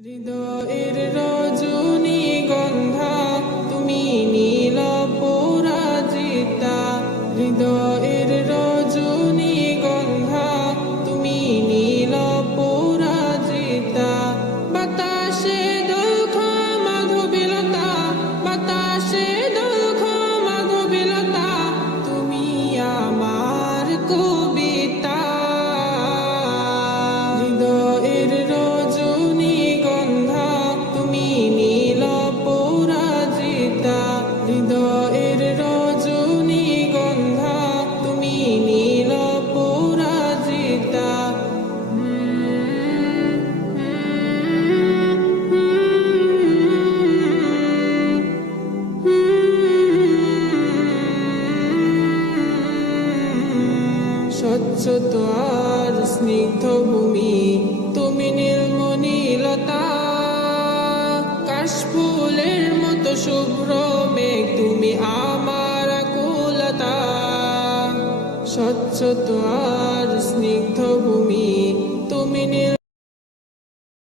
হৃদয়ের রজনীগন্ধা তুমি নীল পরাজিতা। হৃদয়ের রজনীগন্ধা তুমি নীল পরাজিতা। বাতাসে দুঃখ মাধবীলতা, বাতাসে দুঃখ মাধবীলতা, তুমি আমার কবিতা। হৃদয়ের রজনীগন্ধা তুমি নীল পরাজিতা। হৃদয়ের রজনীগন্ধা তুমি নীল পরাজিতা। স্বচ্ছ আর স্নিগ্ধ ভূমি তুমি নীলমণিলতা। কাশফুলের মতো শুভ্র মেঘ তুমি আমার আকুলতা। স্বচ্ছ আর স্নিগ্ধ ভূমি তুমি